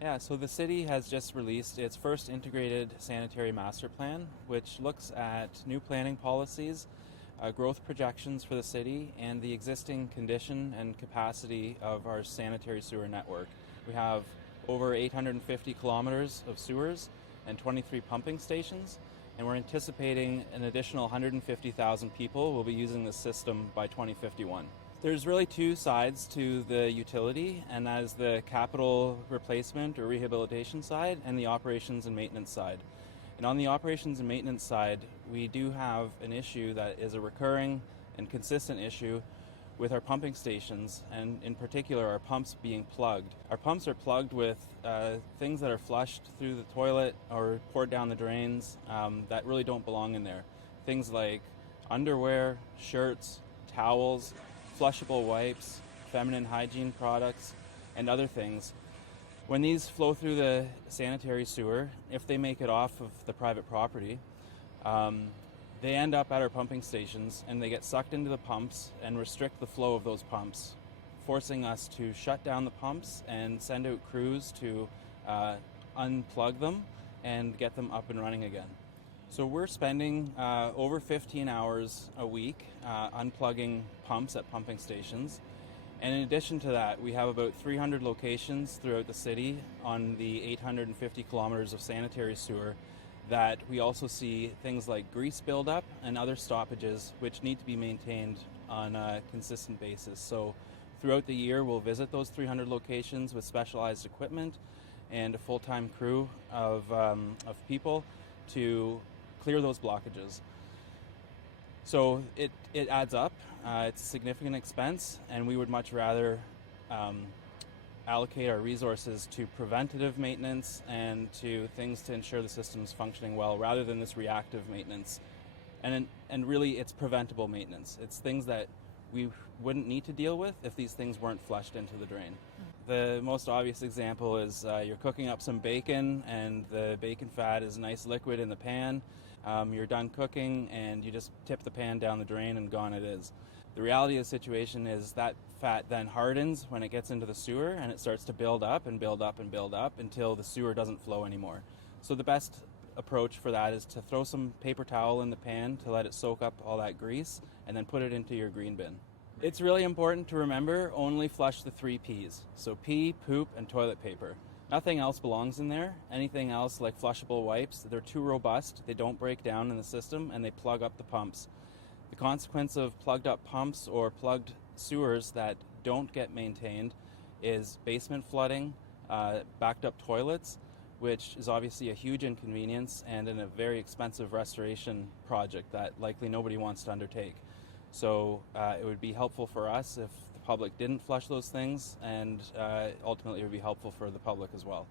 Yeah, so the city has just released its first integrated sanitary master plan, which looks at new planning policies, growth projections for the city, and the existing condition and capacity of our sanitary sewer network. We have over 850 kilometers of sewers and 23 pumping stations, and we're anticipating an additional 150,000 people will be using this system by 2051. There's really two sides to the utility, and that is the capital replacement or rehabilitation side and the operations and maintenance side. And on the operations and maintenance side, we do have an issue that is a recurring and consistent issue with our pumping stations, and in particular our pumps being plugged. Our pumps are plugged with things that are flushed through the toilet or poured down the drains that really don't belong in there. Things like underwear, shirts, towels, flushable wipes, feminine hygiene products, and other things. When these flow through the sanitary sewer, if they make it off of the private property, they end up at our pumping stations and they get sucked into the pumps and restrict the flow of those pumps, forcing us to shut down the pumps and send out crews to unplug them and get them up and running again. So we're spending over 15 hours a week unplugging pumps at pumping stations. And in addition to that, we have about 300 locations throughout the city on the 850 kilometers of sanitary sewer that we also see things like grease buildup and other stoppages which need to be maintained on a consistent basis. So throughout the year, we'll visit those 300 locations with specialized equipment and a full-time crew of people to clear those blockages. So it adds up. It's a significant expense, and we would much rather allocate our resources to preventative maintenance and to things to ensure the system's functioning well, rather than this reactive maintenance. And really, it's preventable maintenance. It's things that we wouldn't need to deal with if these things weren't flushed into the drain. The most obvious example is you're cooking up some bacon and the bacon fat is nice liquid in the pan. You're done cooking and you just tip the pan down the drain and gone it is. The reality of the situation is that fat then hardens when it gets into the sewer and it starts to build up and build up and build up until the sewer doesn't flow anymore. So the best approach for that is to throw some paper towel in the pan to let it soak up all that grease and then put it into your green bin. It's really important to remember only flush the 3 Ps. So pee, poop, and toilet paper. Nothing else belongs in there. Anything else like flushable wipes, they're too robust, they don't break down in the system, and they plug up the pumps. The consequence of plugged up pumps or plugged sewers that don't get maintained is basement flooding, backed up toilets, which is obviously a huge inconvenience and a very expensive restoration project that likely nobody wants to undertake. So it would be helpful for us if the public didn't flush those things, and ultimately it would be helpful for the public as well.